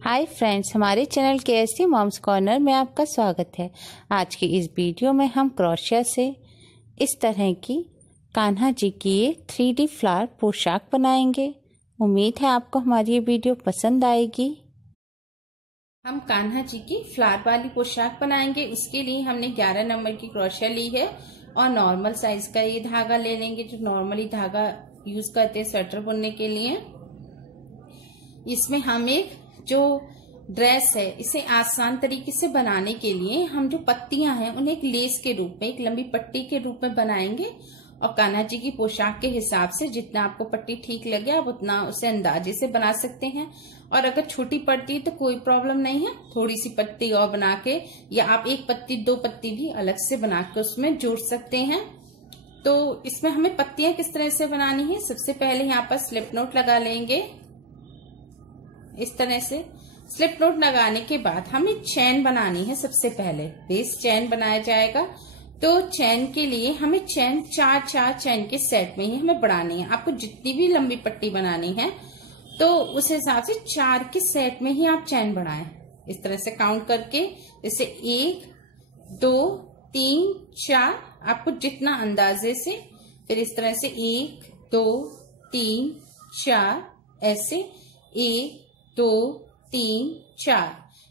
Hi friends, हमारे channel KSD moms corner में आपका स्वागत है। आज की इस वीडियो में हम क्रोशिया से इस तरह की कान्हा जी की ये 3D फ्लावर पोशाक बनाएंगे। उम्मीद है आपको हमारी ये वीडियो पसंद आएगी। हम कान्हा जी की फ्लावर वाली पोशाक बनाएंगे। उसके लिए हमने 11 नंबर की क्रोशिया ली है और नॉर्मल साइज का ये धागा ले लेंगे जो नॉर्मली धागा यूज करते हैं स्वेटर बुनने के लिए। इसमें हम एक जो ड्रेस है इसे आसान तरीके से बनाने के लिए हम जो पत्तियां हैं उन्हें एक लेस के रूप में, एक लंबी पट्टी के रूप में बनाएंगे और कान्हा जी की पोशाक के हिसाब से जितना आपको पट्टी ठीक लगे आप उतना उसे अंदाजे से बना सकते हैं। और अगर छोटी पड़ती है तो कोई प्रॉब्लम नहीं है, थोड़ी सी पत्ती और बना के या आप एक पत्ती दो पत्ती भी अलग से बना के उसमें जोड़ सकते हैं। तो इसमें हमें पत्तियां किस तरह से बनानी है, सबसे पहले यहाँ पर स्लिप नोट लगा लेंगे। इस तरह से स्लिप नोट लगाने के बाद हमें चैन बनानी है। सबसे पहले बेस चैन बनाया जाएगा। तो चैन के लिए हमें चैन चार चैन के सेट में ही हमें बढ़ानी है। आपको जितनी भी लंबी पट्टी बनानी है तो उस हिसाब से 4 के सेट में ही आप चैन बढ़ाएं। इस तरह से काउंट करके, जैसे 1 2 3 4, आपको जितना अंदाजे से, फिर इस तरह से 1 2 3 4, ऐसे 1 2 3 4,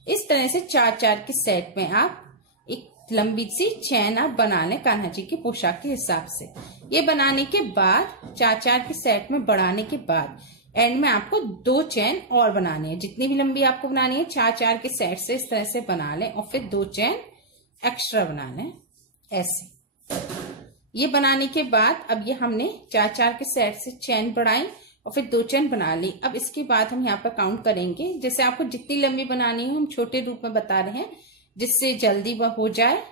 इस तरह से 4 के सेट में आप एक लंबी सी चैन आप बना लें कान्हा जी की पोशाक के हिसाब से। ये बनाने के बाद 4 के सेट में बढ़ाने के बाद एंड में आपको 2 चैन और बनानी है। जितनी भी लंबी आपको बनानी है 4 के सेट से इस तरह से बना लें और फिर 2 चैन एक्स्ट्रा बना लें ऐसे। ये बनाने के बाद अब ये हमने 4 के सेट से चैन बढ़ाई और फिर 2 चैन बना ली। अब इसके बाद हम यहाँ पर काउंट करेंगे। जैसे आपको जितनी लंबी बनानी हो हम छोटे रूप में बता रहे हैं जिससे जल्दी वह हो जाए।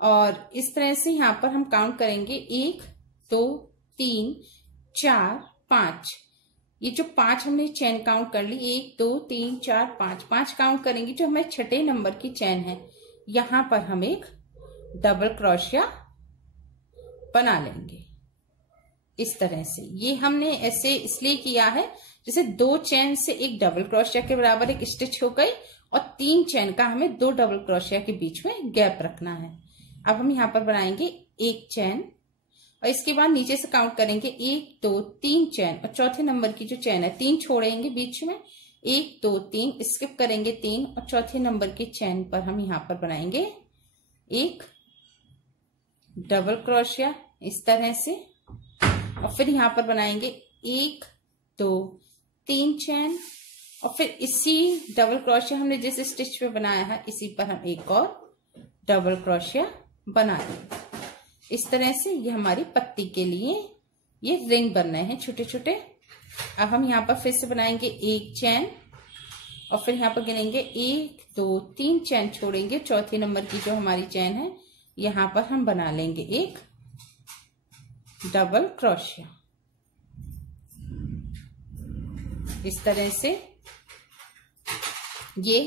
और इस तरह से यहाँ पर हम काउंट करेंगे 1 2 3 4 5। ये जो 5 हमने चैन काउंट कर ली, 1 2 3 4 5 काउंट करेंगे। जो हमारे छठे नंबर की चैन है यहाँ पर हम एक डबल क्रोशिया बना लेंगे इस तरह से। ये हमने ऐसे इसलिए किया है जैसे 2 चैन से एक डबल क्रोशिया के बराबर एक स्टिच हो गई और 3 चैन का हमें 2 डबल क्रोशिया के बीच में गैप रखना है। अब हम यहाँ पर बनाएंगे 1 चैन और इसके बाद नीचे से काउंट करेंगे 1 2 3 चैन और चौथे नंबर की जो चैन है 3 छोड़ेंगे बीच में, 1 2 3 स्किप करेंगे 3 और चौथे नंबर की चैन पर हम यहाँ पर बनाएंगे एक डबल क्रोशिया इस तरह से। और फिर यहाँ पर बनाएंगे 1 2 3 चैन और फिर इसी डबल क्रोशिया हमने जिस स्टिच पे बनाया है इसी पर हम एक और डबल क्रोशिया बना लेंगे इस तरह से। ये हमारी पत्ती के लिए ये रिंग बन रहे हैं छोटे छोटे। अब हम यहाँ पर फिर से बनाएंगे 1 चैन और फिर यहाँ पर गिनेंगे 1 2 3 चैन छोड़ेंगे, चौथे नंबर की जो हमारी चैन है यहाँ पर हम बना लेंगे एक डबल क्रोशिया इस तरह से। ये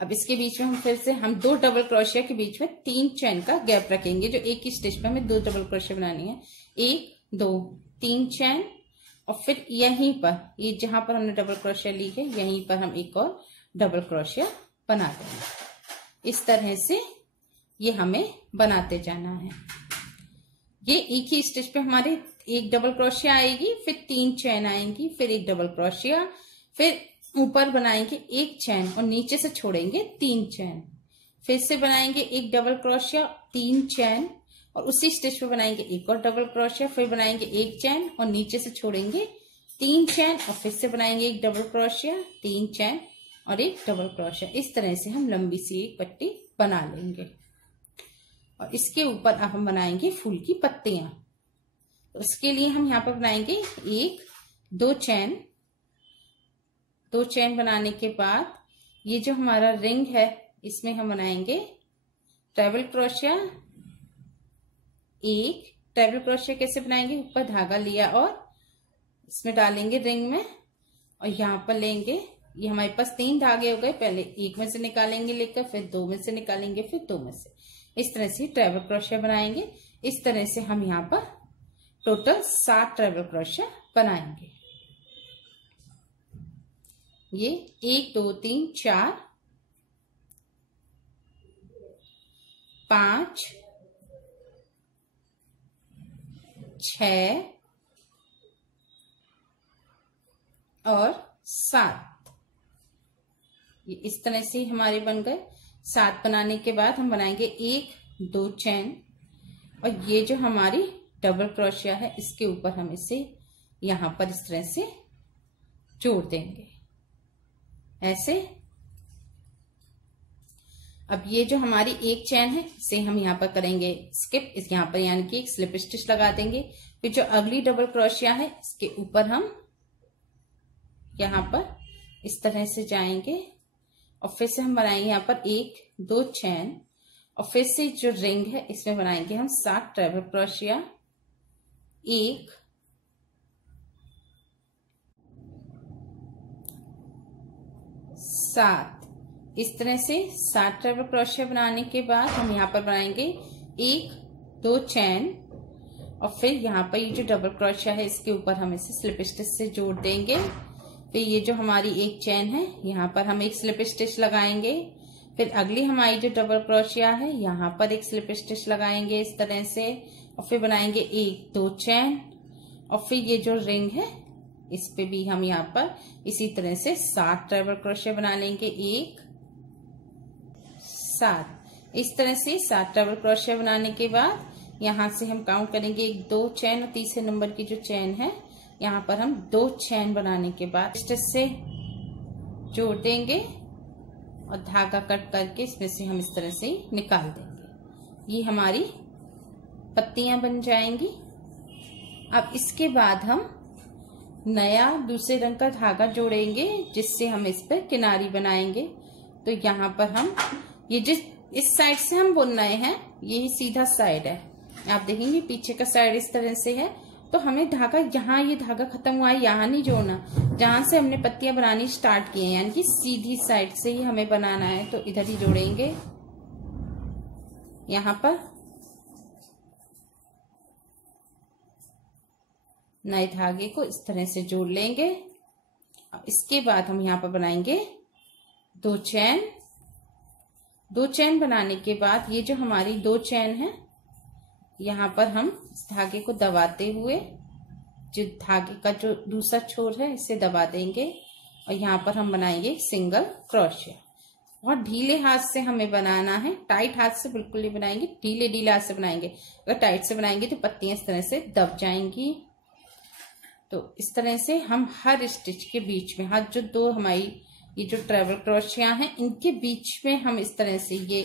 अब इसके बीच में हम फिर से हम 2 डबल क्रोशिया के बीच में 3 चैन का गैप रखेंगे। जो एक ही स्टिच पे हमें 2 डबल क्रोशिया बनानी है, 1 2 3 चैन और फिर यहीं पर ये जहां पर हमने डबल क्रोशिया ली है यहीं पर हम एक और डबल क्रोशिया बना देंगे इस तरह से। ये हमें बनाते जाना है। ये एक ही स्टिच पे हमारे एक डबल क्रोशिया आएगी, फिर 3 चैन आएंगी, फिर एक डबल क्रोशिया, फिर ऊपर बनाएंगे 1 चैन और नीचे से छोड़ेंगे 3 चैन, फिर से बनाएंगे एक डबल क्रोशिया 3 चैन और उसी स्टिच पे बनाएंगे एक और डबल क्रोशिया, फिर बनाएंगे 1 चैन और नीचे से छोड़ेंगे 3 चैन और फिर से बनाएंगे एक डबल क्रोशिया 3 चैन और एक डबल क्रोशिया। इस तरह से हम लंबी सी एक पट्टी बना लेंगे और इसके ऊपर अब हम बनाएंगे फूल की पत्तियां। तो उसके लिए हम यहाँ पर बनाएंगे 1 2 चैन। 2 चैन बनाने के बाद ये जो हमारा रिंग है इसमें हम बनाएंगे ट्रिपल क्रोशिया। 1 ट्रिपल क्रोशिया कैसे बनाएंगे, ऊपर धागा लिया और इसमें डालेंगे रिंग में और यहाँ पर लेंगे। ये हमारे पास 3 धागे हो गए, पहले 1 में से निकालेंगे लेकर, फिर 2 में से निकालेंगे, फिर 2 में से। इस तरह से ट्रिपल क्रोशिया बनाएंगे। इस तरह से हम यहाँ पर टोटल 7 ट्रिपल क्रोशिया बनाएंगे। ये 1 2 3 4 5 6 और 7। ये इस तरह से हमारे बन गए। 7 बनाने के बाद हम बनाएंगे 1 2 चैन, और ये जो हमारी डबल क्रोशिया है इसके ऊपर हम इसे यहां पर इस तरह से जोड़ देंगे ऐसे। अब ये जो हमारी एक चैन है इसे हम यहाँ पर करेंगे स्किप, इस यहाँ पर यानी कि एक स्लिप स्टिच लगा देंगे। फिर जो अगली डबल क्रोशिया है इसके ऊपर हम यहाँ पर इस तरह से जाएंगे, और फिर से हम बनाएंगे यहाँ पर 1 2 चैन, और फिर से जो रिंग है इसमें बनाएंगे हम 7 डबल क्रोशिया। 1 7, इस तरह से 7 डबल क्रोशिया बनाने के बाद हम यहाँ पर बनाएंगे 1 2 चैन, और फिर यहाँ पर ये जो डबल क्रोशिया है इसके ऊपर हम इसे स्लिप स्टिच से जोड़ देंगे। फिर ये जो हमारी एक चैन है यहाँ पर हम एक स्लिप स्टिच लगाएंगे। फिर अगली हमारी जो डबल क्रोशिया है यहाँ पर एक स्लिप स्टिच लगाएंगे इस तरह से, और फिर बनाएंगे 1 2 चैन, और फिर ये जो रिंग है इस पे भी हम यहाँ पर इसी तरह से 7 डबल क्रोशिया बना लेंगे। 1 7, इस तरह से 7 डबल क्रोशिया बनाने के बाद यहाँ से हम काउंट करेंगे 1 2 चैन, और तीसरे नंबर की जो चैन है यहाँ पर हम 2 चैन बनाने के बाद स्टिच से जोड़ देंगे, और धागा कट करके इसमें से हम इस तरह से निकाल देंगे। ये हमारी पत्तियां बन जाएंगी। अब इसके बाद हम नया दूसरे रंग का धागा जोड़ेंगे जिससे हम इस पर किनारी बनाएंगे। तो यहाँ पर हम ये जिस इस साइड से हम बुन रहे हैं ये सीधा साइड है, आप देखेंगे पीछे का साइड इस तरह से है, तो हमें धागा यहाँ ये धागा खत्म हुआ है यहाँ नहीं जोड़ना, जहां से हमने पत्तियां बनानी स्टार्ट की हैं यानी कि सीधी साइड से ही हमें बनाना है, तो इधर ही जोड़ेंगे। यहाँ पर नए धागे को इस तरह से जोड़ लेंगे। इसके बाद हम यहाँ पर बनाएंगे 2 चैन। 2 चैन बनाने के बाद ये जो हमारी 2 चैन है यहाँ पर हम इस धागे को दबाते हुए जो धागे का जो दूसरा छोर है इसे दबा देंगे, और यहाँ पर हम बनाएंगे सिंगल क्रोशिया। बहुत ढीले हाथ से हमें बनाना है, टाइट हाथ से बिल्कुल नहीं बनाएंगे, ढीले ढीले हाथ से बनाएंगे। अगर टाइट से बनाएंगे तो पत्तियां इस तरह से दब जाएंगी। तो इस तरह से हम हर स्टिच के बीच में हाथ जो 2 हमारी ये जो ट्रेबल क्रोशिया हैं इनके बीच में हम इस तरह से ये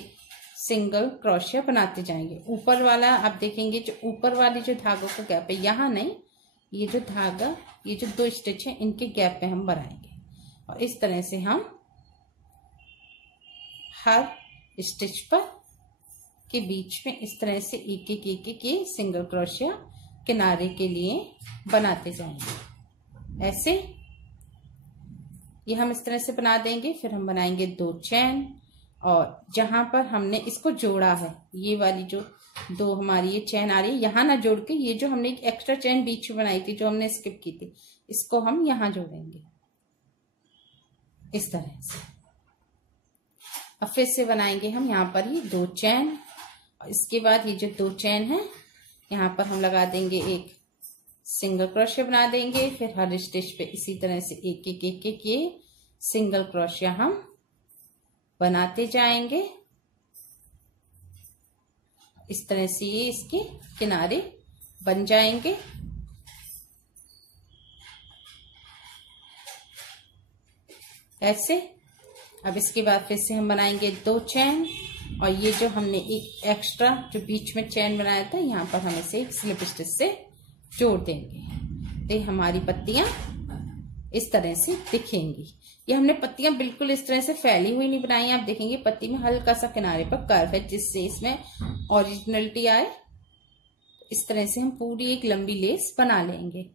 सिंगल क्रोशिया बनाते जाएंगे। ऊपर वाला आप देखेंगे जो ऊपर वाली जो धागों का गैप है यहाँ नहीं, ये जो धागा ये जो 2 स्टिच है इनके गैप पे हम बनाएंगे, और इस तरह से हम हर स्टिच पर के बीच में इस तरह से एक एक सिंगल क्रोशिया किनारे के लिए बनाते जाएंगे। ऐसे ये हम इस तरह से बना देंगे। फिर हम बनाएंगे 2 चैन, और जहां पर हमने इसको जोड़ा है ये वाली जो 2 हमारी ये चैन आ रही है यहाँ ना जोड़ के ये जो हमने एक एक्स्ट्रा चैन बीच में बनाई थी जो हमने स्किप की थी इसको हम यहाँ जोड़ेंगे इस तरह से। अब फिर से बनाएंगे हम यहाँ पर ही 2 चैन, और इसके बाद ये जो 2 चैन है यहाँ पर हम लगा देंगे एक सिंगल क्रोशिया बना देंगे। फिर हर स्टिच पे इसी तरह से एक ये सिंगल क्रोशिया हम बनाते जाएंगे। इस तरह से ये इसके किनारे बन जाएंगे। ऐसे अब इसके बाद फिर से हम बनाएंगे 2 चैन, और ये जो हमने एक एक्स्ट्रा जो बीच में चैन बनाया था यहाँ पर हम इसे एक स्लिप स्टिच से जोड़ देंगे। तो हमारी पत्तियां इस तरह से दिखेंगी। ये हमने पत्तियां बिल्कुल इस तरह से फैली हुई नहीं बनाई, आप देखेंगे पत्ती में हल्का सा किनारे पर कर्व है जिससे इसमें ओरिजिनलिटी आए। इस तरह से हम पूरी एक लंबी लेस बना लेंगे।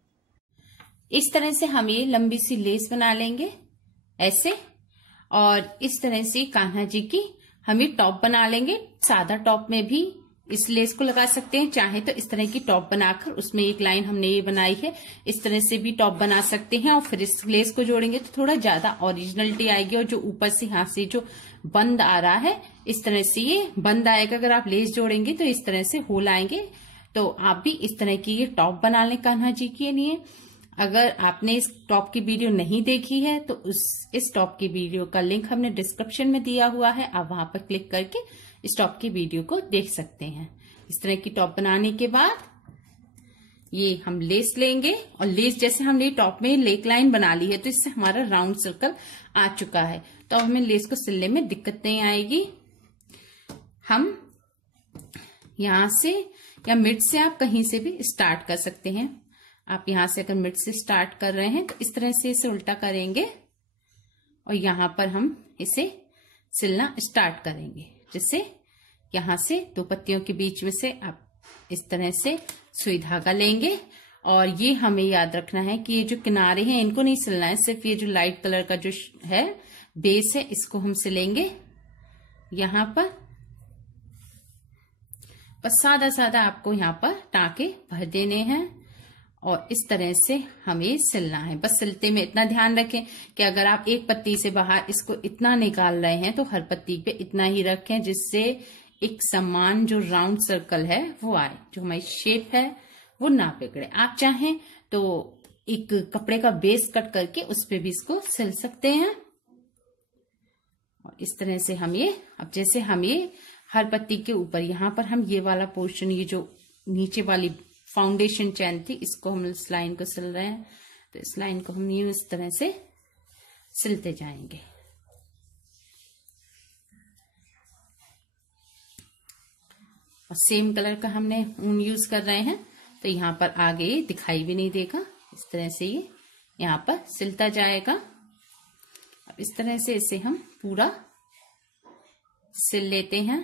इस तरह से हम ये लंबी सी लेस बना लेंगे ऐसे, और इस तरह से कान्हा जी की हम ये टॉप बना लेंगे। सादा टॉप में भी इस लेस को लगा सकते हैं, चाहे तो इस तरह की टॉप बनाकर उसमें एक लाइन हमने ये बनाई है, इस तरह से भी टॉप बना सकते हैं और फिर इस लेस को जोड़ेंगे तो थोड़ा ज्यादा ओरिजिनलिटी आएगी। और जो ऊपर से यहाँ से जो बंद आ रहा है इस तरह से ये बंद आएगा। अगर आप लेस जोड़ेंगे तो इस तरह से होल आएंगे। तो आप भी इस तरह की ये टॉप बना लें कान्हा जी के लिए। अगर आपने इस टॉप की वीडियो नहीं देखी है तो इस टॉप की वीडियो का लिंक हमने डिस्क्रिप्शन में दिया हुआ है, आप वहां पर क्लिक करके इस टॉप की वीडियो को देख सकते हैं। इस तरह की टॉप बनाने के बाद ये हम लेस लेंगे और लेस जैसे हमने टॉप में लेक लाइन बना ली है तो इससे हमारा राउंड सर्कल आ चुका है। तो अब हमें लेस को सिलने में दिक्कत नहीं आएगी। हम यहां से या मिड से आप कहीं से भी स्टार्ट कर सकते हैं। आप यहां से अगर मिड से स्टार्ट कर रहे हैं तो इस तरह से इसे उल्टा करेंगे और यहां पर हम इसे सिलना स्टार्ट करेंगे। जिससे यहां से दो पत्तियों के बीच में से आप इस तरह से सुई धागा लेंगे। और ये हमें याद रखना है कि ये जो किनारे हैं इनको नहीं सिलना है, सिर्फ ये जो लाइट कलर का जो है बेस है इसको हम सिलेंगे यहां पर। बस सादा सादा आपको यहां पर टांके भर देने हैं और इस तरह से हमें सिलना है। बस सिलते में इतना ध्यान रखें कि अगर आप एक पत्ती से बाहर इसको इतना निकाल रहे हैं तो हर पत्ती पे इतना ही रखें, जिससे एक समान जो राउंड सर्कल है वो आए, जो हमारी शेप है वो ना बिगड़े। आप चाहें तो एक कपड़े का बेस कट करके उस पे भी इसको सिल सकते हैं। और इस तरह से हम ये अब जैसे हम ये हर पत्ती के ऊपर यहाँ पर हम ये वाला पोर्शन, ये जो नीचे वाली फाउंडेशन चैन थी, इसको हम इस लाइन को सिल रहे हैं तो इस लाइन को हम यूं इस तरह से सिलते जाएंगे। और सेम कलर का हमने ऊन यूज कर रहे हैं तो यहाँ पर आगे ये दिखाई भी नहीं देगा। इस तरह से ये यहाँ पर सिलता जाएगा। अब इस तरह से इसे हम पूरा सिल लेते हैं।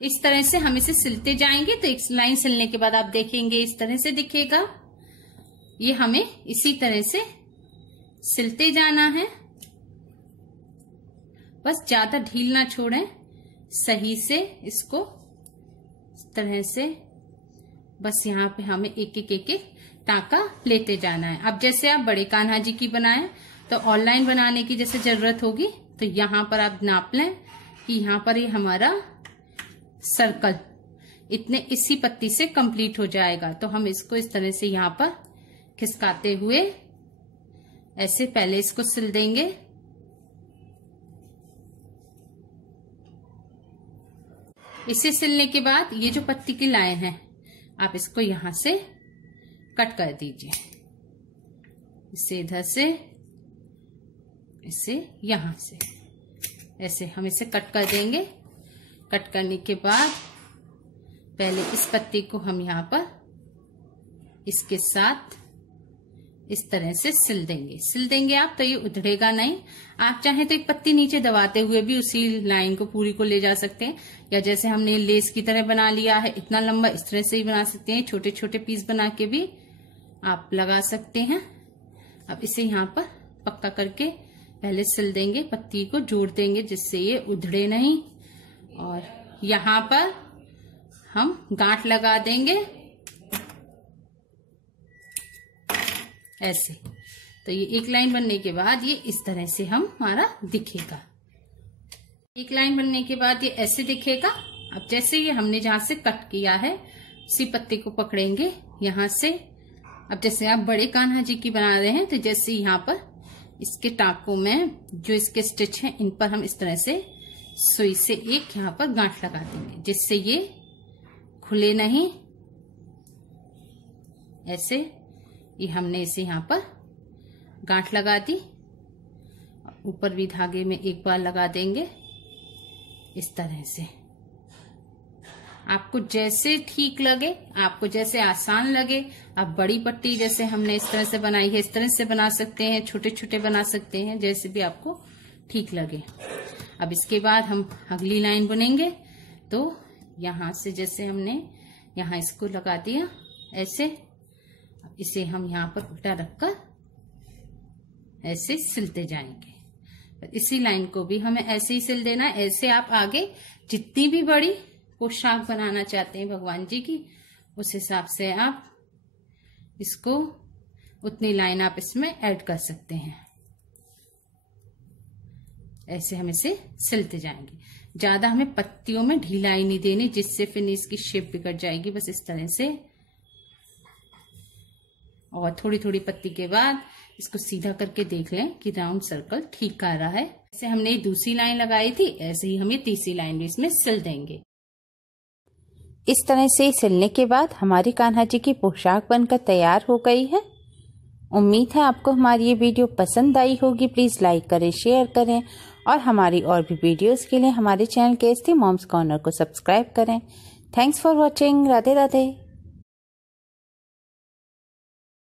इस तरह से हम इसे सिलते जाएंगे तो एक लाइन सिलने के बाद आप देखेंगे इस तरह से दिखेगा। ये हमें इसी तरह से सिलते जाना है। बस ज्यादा ढील ना छोड़ें, सही से इसको इस तरह से बस यहाँ पे हमें एक एक टांका लेते जाना है। अब जैसे आप बड़े कान्हा जी की बनाएं तो ऑनलाइन बनाने की जैसे जरूरत होगी तो यहाँ पर आप नाप लें कि यहाँ पर ये हमारा सर्कल इतने इसी पत्ती से कंप्लीट हो जाएगा। तो हम इसको इस तरह से यहाँ पर खिसकाते हुए ऐसे पहले इसको सिल देंगे। इसे सिलने के बाद ये जो पत्ती की लाइन है आप इसको यहां से कट कर दीजिए। इसे इधर से, इसे यहां से ऐसे हम इसे कट कर देंगे। कट करने के बाद पहले इस पत्ती को हम यहाँ पर इसके साथ इस तरह से सिल देंगे आप तो ये उधड़ेगा नहीं। आप चाहें तो एक पत्ती नीचे दबाते हुए भी उसी लाइन को पूरी को ले जा सकते हैं, या जैसे हमने लेस की तरह बना लिया है इतना लंबा, इस तरह से ही बना सकते हैं। छोटे छोटे पीस बना के भी आप लगा सकते हैं। अब इसे यहाँ पर पक्का करके पहले सिल देंगे, पत्ती को जोड़ देंगे जिससे ये उधड़े नहीं। और यहाँ पर हम गांठ लगा देंगे ऐसे। तो ये एक लाइन बनने के बाद ये इस तरह से हमारा दिखेगा। एक लाइन बनने के बाद ये ऐसे दिखेगा। अब जैसे ये हमने जहां से कट किया है उसी पत्ती को पकड़ेंगे यहां से। अब जैसे आप बड़े कान्हा जी की बना रहे हैं तो जैसे यहाँ पर इसके टांकों में जो इसके स्टिच हैं इन पर हम इस तरह से सुई से एक यहाँ पर गांठ लगा देंगे जिससे ये खुले नहीं। ऐसे ये हमने इसे यहाँ पर गांठ लगा दी। ऊपर भी धागे में एक बार लगा देंगे इस तरह से। आपको जैसे ठीक लगे, आपको जैसे आसान लगे, आप बड़ी पट्टी जैसे हमने इस तरह से बनाई है इस तरह से बना सकते हैं, छोटे छोटे बना सकते हैं, जैसे भी आपको ठीक लगे। अब इसके बाद हम अगली लाइन बुनेंगे। तो यहां से जैसे हमने यहां इसको लगा दिया ऐसे, अब इसे हम यहां पर उल्टा रखकर ऐसे सिलते जाएंगे। इसी लाइन को भी हमें ऐसे ही सिल देना है। ऐसे आप आगे जितनी भी बड़ी पोशाक बनाना चाहते हैं भगवान जी की, उस हिसाब से आप इसको उतनी लाइन आप इसमें ऐड कर सकते हैं। ऐसे हम इसे सिलते जाएंगे। ज्यादा हमें पत्तियों में ढिलाई नहीं देनी, जिससे फिर इसकी शेप बिगड़ जाएगी। बस इस तरह से, और थोड़ी थोड़ी पत्ती के बाद इसको सीधा करके देख लें कि राउंड सर्कल ठीक आ रहा है। ऐसे हमने दूसरी लाइन लगाई थी, ऐसे ही हम ये तीसरी लाइन भी इसमें सिल देंगे। इस तरह से सिलने के बाद हमारी कान्हा जी की पोशाक बनकर तैयार हो गई है। उम्मीद है आपको हमारी ये वीडियो पसंद आई होगी। प्लीज लाइक करें, शेयर करें और हमारी और भी वीडियोस के लिए हमारे चैनल केएसटी मॉम्स कॉर्नर को सब्सक्राइब करें। Thanks for watching. Radhe Radhe.